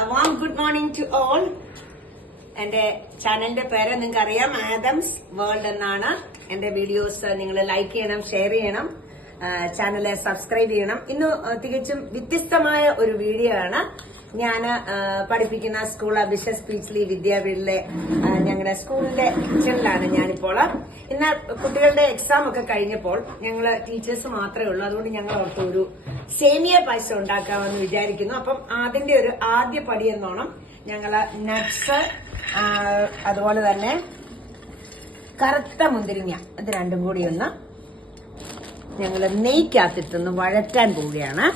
A warm good morning to all. എന്റെ ചാനലിന്റെ പേര് നിങ്ങൾക്ക് അറിയാം, ആദംസ് വേൾഡ് എന്നാണ്. എന്റെ വീഡിയോസ് നിങ്ങൾ ലൈക്ക് ചെയ്യണം, ഷെയർ ചെയ്യണം, ചാനല് സബ്സ്ക്രൈബ് ചെയ്യണം. ഇന്ന് തികച്ചും വ്യത്യസ്തമായ ഒരു വീഡിയോ ആണ്. ഞാൻ പഠിപ്പിക്കുന്ന സ്കൂൾ ബിഷപ്പ് സ്പീച്ച്ലി വിദ്യാപീഠിലെ ഞങ്ങളുടെ സ്കൂളിന്റെ കിച്ചണിലാണ് ഞാനിപ്പോൾ. ഇന്ന് കുട്ടികളുടെ എക്സാം ഒക്കെ കഴിഞ്ഞപ്പോൾ ഞങ്ങള് ടീച്ചേഴ്സ് മാത്രമേ ഉള്ളൂ. അതുകൊണ്ട് ഞങ്ങൾ ഓർത്ത് ഒരു സേമിയ പായസം ഉണ്ടാക്കാമെന്ന് വിചാരിക്കുന്നു. അപ്പം അതിന്റെ ഒരു ആദ്യ പടി എന്നോണം ഞങ്ങള് നട്ട്സ്, അതുപോലെ തന്നെ കറുത്ത മുന്തിരിങ്ങ, ഇത് രണ്ടും കൂടി ഒന്ന് ഞങ്ങൾ നെയ്ക്കകത്തിട്ടൊന്ന് വഴറ്റാൻ പോവുകയാണ്.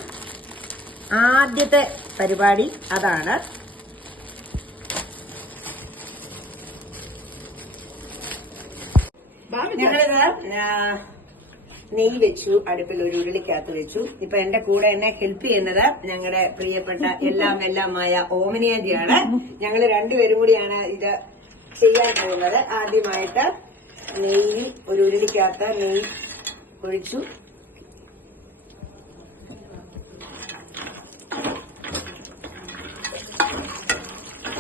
ആദ്യത്തെ പരിപാടി അതാണ്. ഞങ്ങളിത് നെയ്യ് വെച്ചു, അടുപ്പിൽ ഒരു ഉരുളിക്കകത്ത് വെച്ചു. ഇപ്പൊ എന്റെ കൂടെ എന്നെ ഹെൽപ്പ് ചെയ്യുന്നത് ഞങ്ങളുടെ പ്രിയപ്പെട്ട എല്ലാമായ ഓമനി ആന്റിയാണ്. ഞങ്ങൾ രണ്ടുപേരും കൂടിയാണ് ഇത് ചെയ്യാൻ പോകുന്നത്. ആദ്യമായിട്ട് നെയ്യ് ഒരു ഉരുളിക്കകത്ത് നെയ്യ് ഒഴിച്ചു.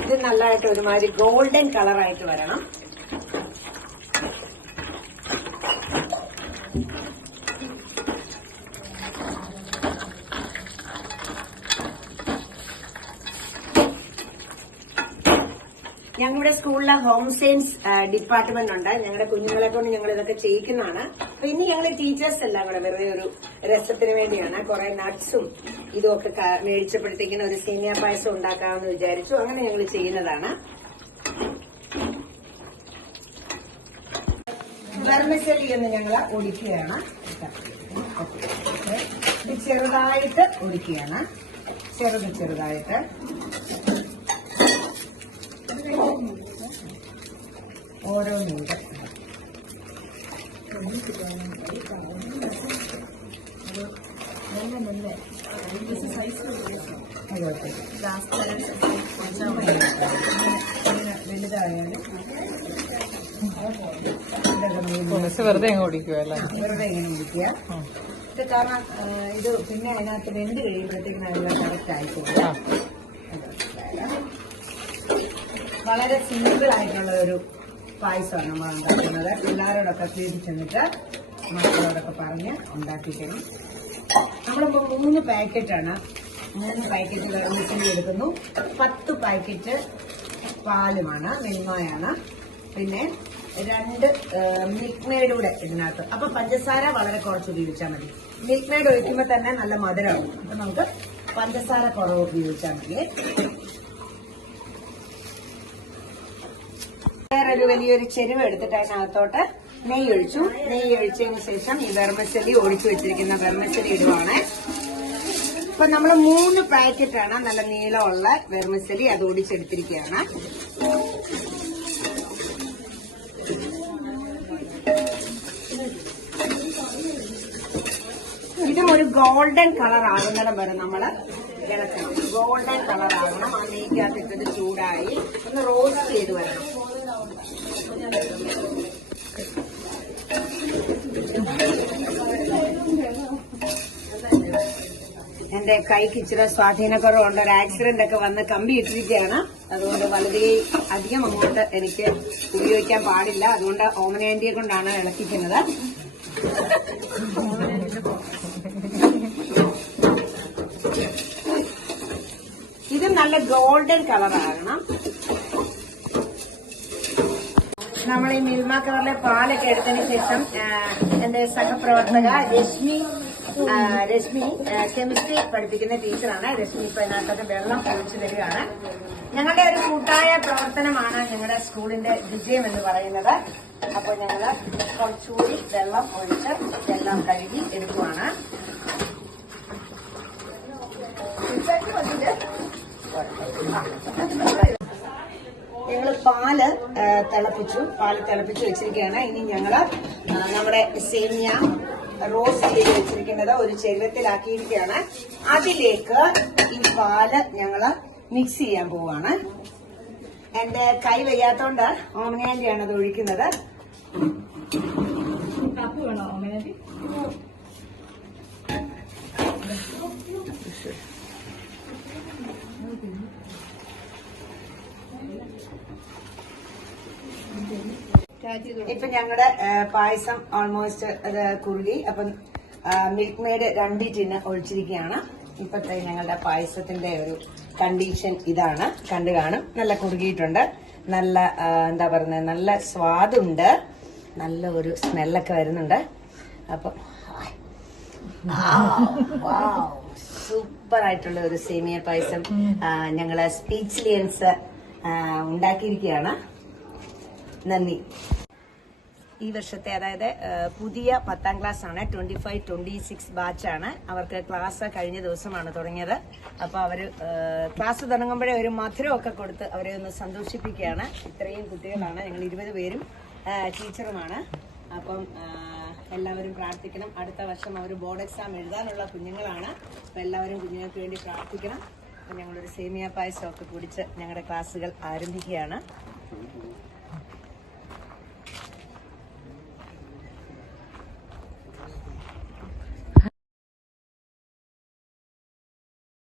ഇത് നല്ലതായിട്ട് ഒരുമാതിരി ഗോൾഡൻ കളറായിട്ട് വരണം. ഞങ്ങളുടെ സ്കൂളിലെ ഹോം സയൻസ് ഡിപ്പാർട്ട്മെന്റ് ഉണ്ട്. ഞങ്ങളുടെ കുഞ്ഞുങ്ങളെ കൊണ്ട് ഞങ്ങൾ ഇതൊക്കെ ചെയ്യിക്കുന്നതാണ്. അപ്പൊ ഇന്ന് ഞങ്ങൾ ടീച്ചേഴ്സ് എല്ലാം കൂടെ വെറുതെ ഒരു രസത്തിന് വേണ്ടിയാണ് കുറെ നട്ട്സും ഇതൊക്കെ മേടിച്ചപ്പോഴത്തേക്കിന് ഒരു സേമിയ പായസം ഉണ്ടാക്കാമെന്ന് വിചാരിച്ചു. അങ്ങനെ ഞങ്ങൾ ചെയ്യുന്നതാണ്. വെർമിസെല്ലി എന്ന് ഞങ്ങൾ ഒടിക്കുകയാണ്. ഇത് ചെറുതായിട്ട് ഒടിക്കുകയാണ്, ചെറുതായിട്ട്. ഓരോ മിനിറ്റ് വലുതായാലും വെറുതെ എങ്ങനെ ഓടിക്കുക. ഇത് കാരണം ഇത് പിന്നെ അതിനകത്ത് വെന്ത് കഴിയുമ്പോഴത്തേക്കും അതിന് കറക്റ്റ് ആയിക്കോട്ടെ. വളരെ സിമ്പിൾ ആയിട്ടുള്ള ഒരു പായസമാണ് നമ്മൾ ഉണ്ടാക്കുന്നത്. പിള്ളേരോടൊക്കെ വീട്ടിൽ ചെന്നിട്ട് മക്കളോടൊക്കെ പറഞ്ഞ് ഉണ്ടാക്കിക്കണം. നമ്മളിപ്പോൾ 3 പാക്കറ്റാണ്, 3 പാക്കറ്റ് വെർമിസെല്ലി എടുക്കുന്നു. 10 പാക്കറ്റ് പാലുമാണ്, മിൽമയാണ്. പിന്നെ 2 മിൽക്ക് മെയ്ഡ് കൂടെ ഇതിനകത്ത്. അപ്പൊ പഞ്ചസാര വളരെ കുറച്ച് ഉപയോഗിച്ചാൽ മതി. മിൽക്ക് മെയ്ഡ് ഒഴിക്കുമ്പോൾ തന്നെ നല്ല മധുരമാവും. അപ്പൊ നമുക്ക് പഞ്ചസാര കുറവ് ഉപയോഗിച്ചാൽ മതി. വേറൊരു വലിയൊരു ചെരുവ് എടുത്തിട്ട് അതിനകത്തോട്ട് നെയ്യ് ഒഴിച്ചു. നെയ്യ് ഒഴിച്ചതിന് ശേഷം ഈ വെർമിസെല്ലി ഒഴിച്ചു വെച്ചിരിക്കുന്ന വെർമിസെല്ലി ഇടുവാണ്. ഇപ്പൊ നമ്മൾ 3 പാക്കറ്റാണ് നല്ല നീളമുള്ള വെർമിസെല്ലി, അത് ഒടിച്ചെടുത്തിരിക്കുകയാണ്. ഇതും ഒരു ഗോൾഡൻ കളർ ആകുന്നിടം വരെ നമ്മള് ഇളക്കണം. ഗോൾഡൻ കളർ ആകണം. ആ നെയ്ക്കകത്തിട്ടത് ചൂടായി ഒന്ന് റോസ്റ്റ് ചെയ്ത് വരണം. എന്റെ കൈക്ക് ഇച്ചിരി സ്വാധീനക്കുറവുണ്ട്. ഒരു ആക്സിഡന്റ് ഒക്കെ വന്ന് കമ്പി ഇട്ടിരിക്കുകയാണ്. അതുകൊണ്ട് വളരെ അധികം അങ്ങോട്ട് എനിക്ക് ഉപയോഗിക്കാൻ പാടില്ല. അതുകൊണ്ട് ഓമന ആന്റിയെ കൊണ്ടാണ് ഇളക്കിക്കുന്നത്. ഇത് നല്ല ഗോൾഡൻ കളറാകണം. നമ്മൾ ഈ മിൽമ കവറിലെ പാലൊക്കെ എടുത്തതിന് ശേഷം എന്റെ സഹപ്രവർത്തക രശ്മി കെമിസ്ട്രി പഠിപ്പിക്കുന്ന ടീച്ചറാണ്. രശ്മി ഇപ്പൊ ഇതിനകത്തൊക്കെ വെള്ളം ഒഴിച്ചു തരികയാണ്. ഞങ്ങളുടെ ഒരു കൂട്ടായ പ്രവർത്തനമാണ് ഞങ്ങളുടെ സ്കൂളിന്റെ വിജയം എന്ന് പറയുന്നത്. അപ്പൊ ഞങ്ങള് കുറച്ചുകൂടി വെള്ളം ഒഴിച്ച് എല്ലാം കഴുകി എടുക്കുവാണ്. ഞങ്ങള് പാല് തിളപ്പിച്ച് വെച്ചിരിക്കുകയാണ്. ഇനി ഞങ്ങള് നമ്മുടെ സേമിയ റോസ്റ്റ് ചെയ്ത് വെച്ചിരിക്കുന്നത് ഒരു ചെരുവത്തിലാക്കിയിരിക്കുകയാണ്. അതിലേക്ക് ഈ പാല് ഞങ്ങള് മിക്സ് ചെയ്യാൻ പോവാണ്. എന്റെ കൈ വയ്യാത്തോണ്ട് ഓമനയാന്റിയാണ് അത് ഒഴിക്കുന്നത്. ഇപ്പൊ ഞങ്ങളുടെ പായസം ഓൾമോസ്റ്റ് അത് കുറുകി. അപ്പം മിൽക്ക് മെയ്ഡ് 2 ടിന് ഒഴിച്ചിരിക്കുകയാണ്. ഇപ്പത്തെ ഞങ്ങളുടെ പായസത്തിന്റെ ഒരു കണ്ടീഷൻ ഇതാണ്. കണ്ടു കാണും, നല്ല കുറുകിയിട്ടുണ്ട്. നല്ല എന്താ പറയുന്നത്, നല്ല സ്വാദുണ്ട്, നല്ല ഒരു സ്മെല്ലൊക്കെ വരുന്നുണ്ട്. അപ്പം സൂപ്പർ ആയിട്ടുള്ള ഒരു സേമിയ പായസം ഞങ്ങള് സ്പീച്ച്ലിയൻസ് ഉണ്ടാക്കിയിരിക്കുകയാണ്. നന്ദി. ഈ വർഷത്തെ, അതായത് പുതിയ 10ാം ക്ലാസ് ആണ്, 25-26 ബാച്ചാണ്. അവർക്ക് ക്ലാസ് കഴിഞ്ഞ ദിവസമാണ് തുടങ്ങിയത്. അപ്പൊ അവര് ക്ലാസ് തുടങ്ങുമ്പോഴേ ഒരു മധുരമൊക്കെ കൊടുത്ത് അവരെ ഒന്ന് സന്തോഷിപ്പിക്കുകയാണ്. ഇത്രയും കുട്ടികളാണ്, ഞങ്ങൾ 20 പേരും ടീച്ചറുമാണ്. അപ്പം എല്ലാവരും പ്രാർത്ഥിക്കണം. അടുത്ത വർഷം അവർ ബോർഡ് എക്സാം എഴുതാനുള്ള കുഞ്ഞുങ്ങളാണ്. അപ്പൊ എല്ലാവരും കുഞ്ഞുങ്ങൾക്ക് വേണ്ടി പ്രാർത്ഥിക്കണം. അപ്പൊ ഞങ്ങളൊരു സേമിയ പായസമൊക്കെ കുടിച്ച് ഞങ്ങളുടെ ക്ലാസ്സുകൾ ആരംഭിക്കുകയാണ്.